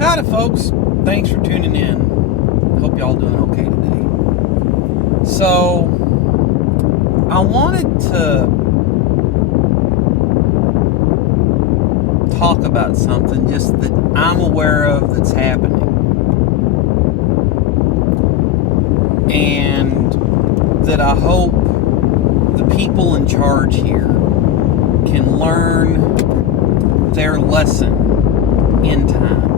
Howdy, folks. Thanks for tuning in. Hope y'all doing okay today. So, I wanted to talk about something just that I'm aware of that's happening. And that I hope the people in charge here can learn their lesson in time.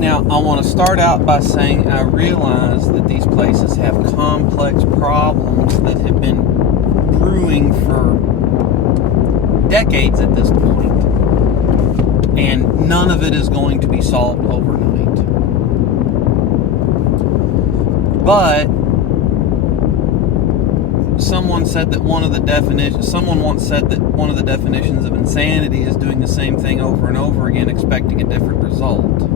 Now, I want to start out by saying I realize that these places have complex problems that have been brewing for decades at this point, and none of it is going to be solved overnight. But someone once said that one of the definitions of insanity is doing the same thing over and over again, expecting a different result.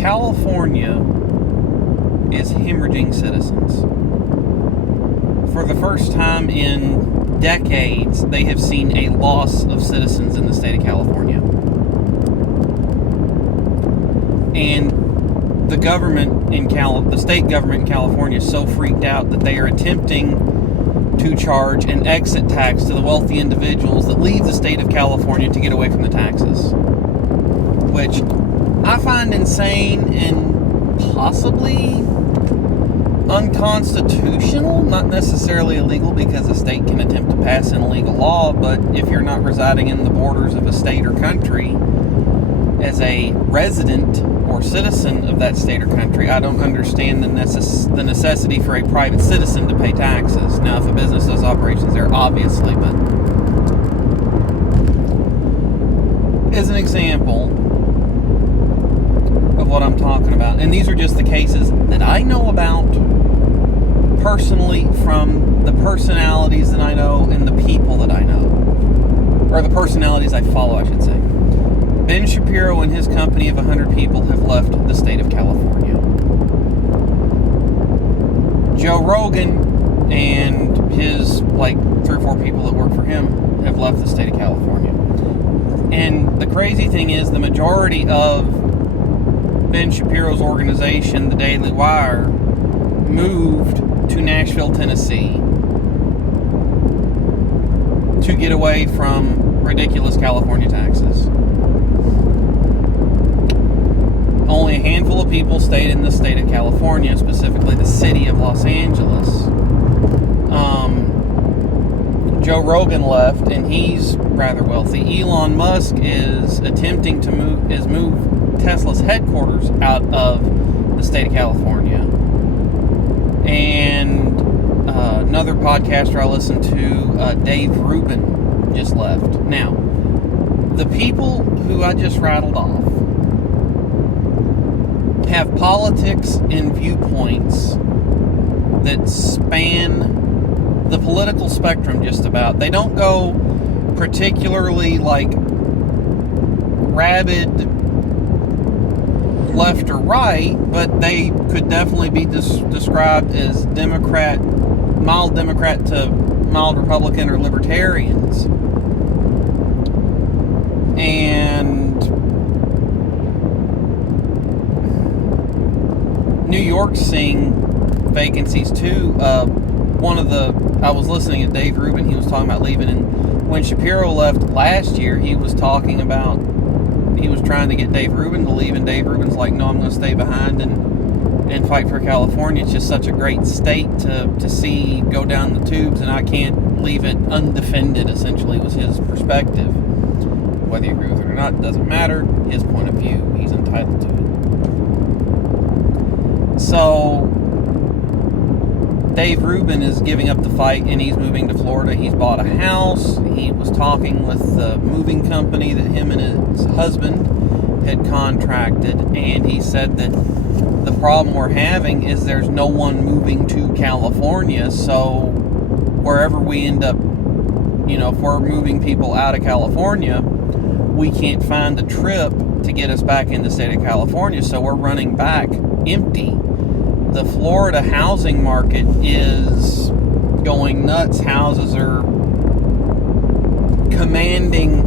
California is hemorrhaging citizens. For the first time in decades, they have seen a loss of citizens in the state of California. And the state government in California is so freaked out that they are attempting to charge an exit tax to the wealthy individuals that leave the state of California to get away from the taxes, which I find insane and possibly unconstitutional, not necessarily illegal, because a state can attempt to pass an illegal law, but if you're not residing in the borders of a state or country as a resident or citizen of that state or country, I don't understand the necessity for a private citizen to pay taxes. Now, if a business does operations there, obviously, but as an example of what I'm talking about, and these are just the cases that I know about personally from the personalities that I know and the people that I know, or the personalities I follow, I should say. Ben Shapiro and his company of 100 people have left the state of California. Joe Rogan and his 3 or 4 people that work for him have left the state of California. And the crazy thing is, the majority of Ben Shapiro's organization, the Daily Wire, moved to Nashville, Tennessee to get away from ridiculous California taxes. Only a handful of people stayed in the state of California, specifically the city of Los Angeles. Joe Rogan left, and he's rather wealthy. Elon Musk is attempting to move Tesla's headquarters out of the state of California. And another podcaster I listen to, Dave Rubin, just left. Now, the people who I just rattled off have politics and viewpoints that span the political spectrum just about. They don't go particularly rabid left or right, but they could definitely be described as mild Democrat to mild Republican or libertarians. And New York's seeing vacancies too. I was listening to Dave Rubin, he was talking about leaving, and when Shapiro left last year, he was trying to get Dave Rubin to leave, and Dave Rubin's like, no, I'm going to stay behind and fight for California. It's just such a great state to see go down the tubes, and I can't leave it undefended, essentially, was his perspective. Whether you agree with it or not, it doesn't matter. His point of view, he's entitled to it. So Dave Rubin is giving up the fight, and he's moving to Florida. He's bought a house. He was talking with the moving company that him and his husband had contracted, and he said that the problem we're having is there's no one moving to California, so wherever we end up, if we're moving people out of California, we can't find a trip to get us back in the state of California, so we're running back empty. The Florida housing market is going nuts. Houses are commanding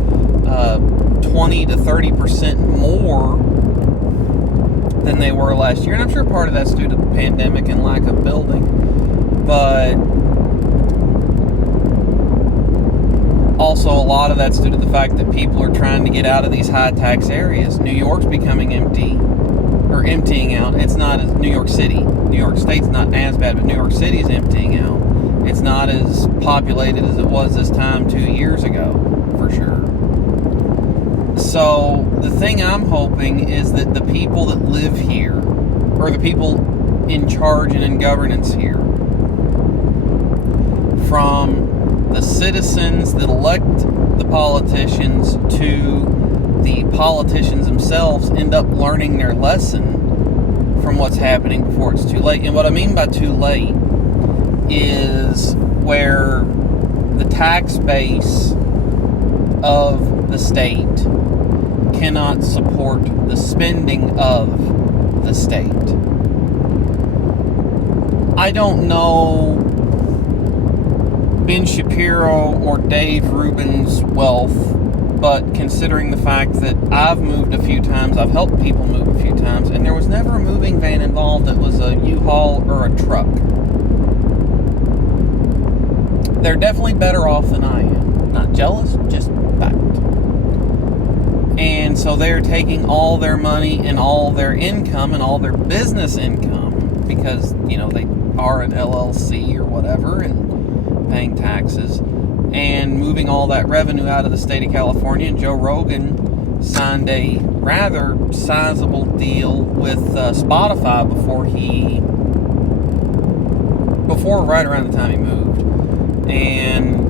20 to 30% more than they were last year. And I'm sure part of that's due to the pandemic and lack of building. But also a lot of that's due to the fact that people are trying to get out of these high tax areas. New York's becoming empty, or emptying out. It's not as New York City. New York State's not as bad, but New York City is emptying out. It's not as populated as it was this time 2 years ago, for sure. So the thing I'm hoping is that the people that live here, or the people in charge and in governance here, from the citizens that elect the politicians to the politicians themselves, end up learning their lesson from what's happening before it's too late. And what I mean by too late is where the tax base of the state cannot support the spending of the state. I don't know Ben Shapiro or Dave Rubin's wealth, but considering the fact that I've moved a few times, I've helped people move a few times, and there was never a moving van involved that was a U-Haul or a truck. They're definitely better off than I am. Not jealous, just fact. And so they're taking all their money and all their income and all their business income, because, you know, they are an LLC or whatever and paying taxes, and moving all that revenue out of the state of California. And Joe Rogan signed a rather sizable deal with Spotify before right around the time he moved, and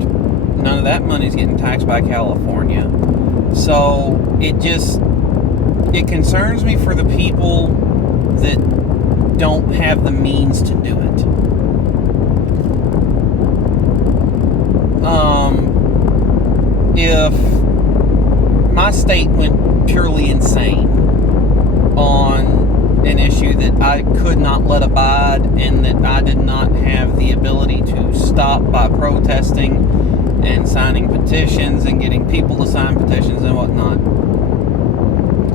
none of that money's getting taxed by California. So it concerns me for the people that don't have the means to do it. If my state went purely insane on an issue that I could not let abide, and that I did not have the ability to stop by protesting and signing petitions and getting people to sign petitions and whatnot,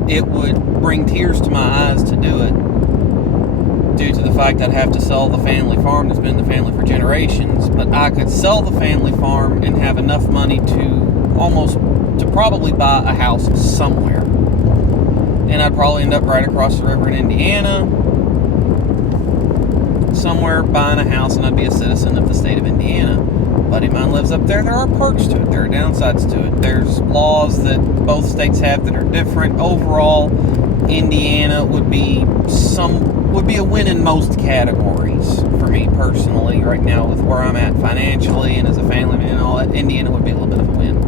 it would bring tears to my eyes to do it, due to the fact I'd have to sell the family farm that's been in the family for generations. But I could sell the family farm and have enough money to probably buy a house somewhere. And I'd probably end up right across the river in Indiana, somewhere buying a house, and I'd be a citizen of the state of Indiana. A buddy of mine lives up there. There are perks to it. There are downsides to it. There's laws that both states have that are different. Overall, Indiana would be a win in most categories for me personally right now, with where I'm at financially and as a family man and all that. Indiana would be a little bit of a win.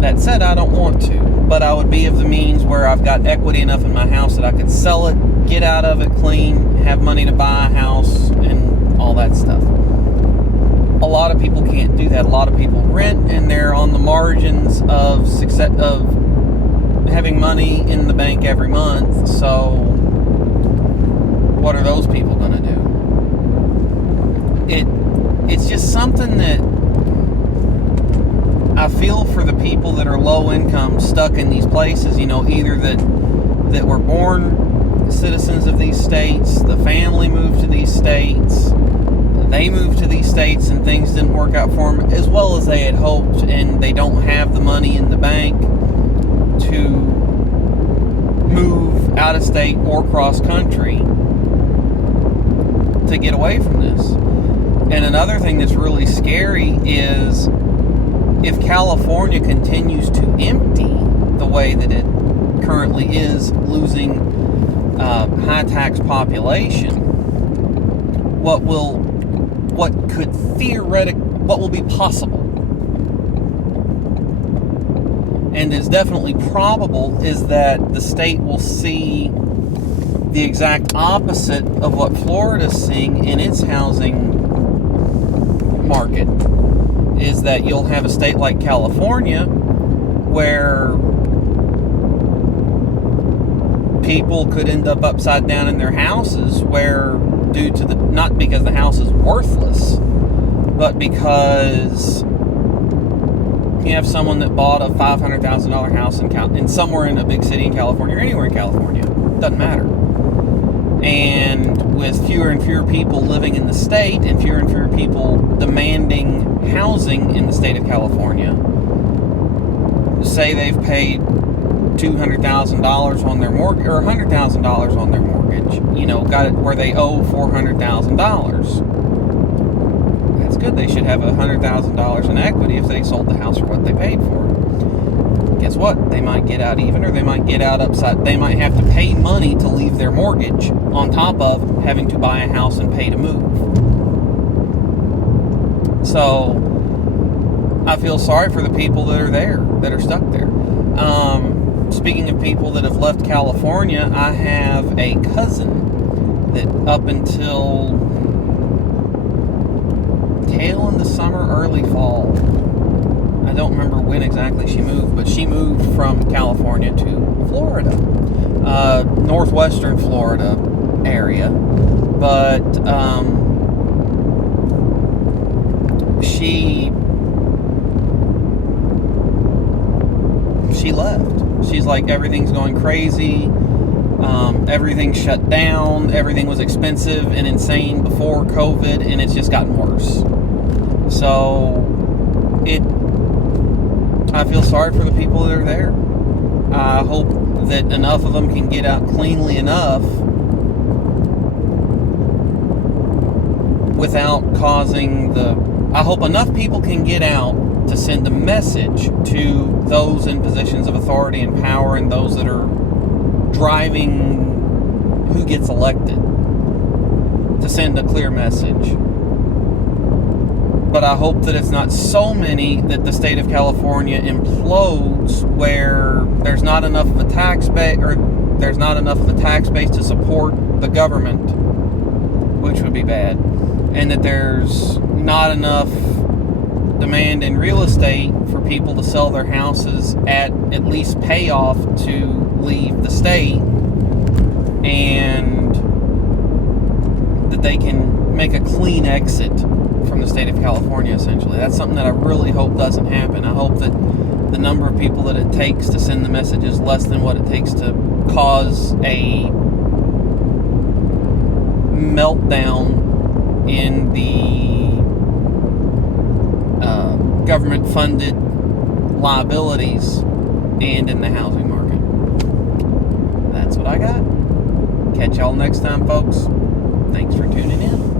That said, I don't want to, but I would be of the means where I've got equity enough in my house that I could sell it, get out of it clean, have money to buy a house, and all that stuff. A lot of people can't do that. A lot of people rent, and they're on the margins of success, of having money in the bank every month. So what are those people going to do? It's just something that I feel for the people that are low income, stuck in these places, you know, either that were born citizens of these states, the family moved to these states, they moved to these states and things didn't work out for them as well as they had hoped, and they don't have the money in the bank to move out of state or cross country to get away from this. And another thing that's really scary is if California continues to empty the way that it currently is, losing high tax population, what will be possible, and is definitely probable, is that the state will see the exact opposite of what Florida's seeing in its housing market. Is that you'll have a state like California where people could end up upside down in their houses, where due to not because the house is worthless, but because you have someone that bought a $500,000 house in somewhere in a big city in California or anywhere in California. Doesn't matter. And with fewer and fewer people living in the state and fewer people demanding housing in the state of California, say they've paid $200,000 on their mortgage or $100,000 on their mortgage, got it where they owe $400,000. That's good. They should have $100,000 in equity if they sold the house for what they paid for. Guess what? They might get out even, or they might get out upside. They might have to pay money to leave their mortgage on top of having to buy a house and pay to move. So I feel sorry for the people that are there, that are stuck there. Speaking of people that have left California, I have a cousin that up until tail in the summer, early fall, I don't remember when exactly she moved, but she moved from California to Florida, northwestern Florida area. But she left. She's like, everything's going crazy. Everything shut down. Everything was expensive and insane before COVID, and it's just gotten worse. So I feel sorry for the people that are there. I hope that enough of them can get out cleanly enough without causing I hope enough people can get out to send a message to those in positions of authority and power and those that are driving who gets elected, to send a clear message. But I hope that it's not so many that the state of California implodes, where there's not enough of a tax base, or there's not enough of a tax base to support the government, which would be bad, and that there's not enough demand in real estate for people to sell their houses at least payoff to leave the state, and that they can make a clean exit from the state of California, essentially. That's something that I really hope doesn't happen. I hope that the number of people that it takes to send the message is less than what it takes to cause a meltdown in the government-funded liabilities and in the housing market. That's what I got. Catch y'all next time, folks. Thanks for tuning in.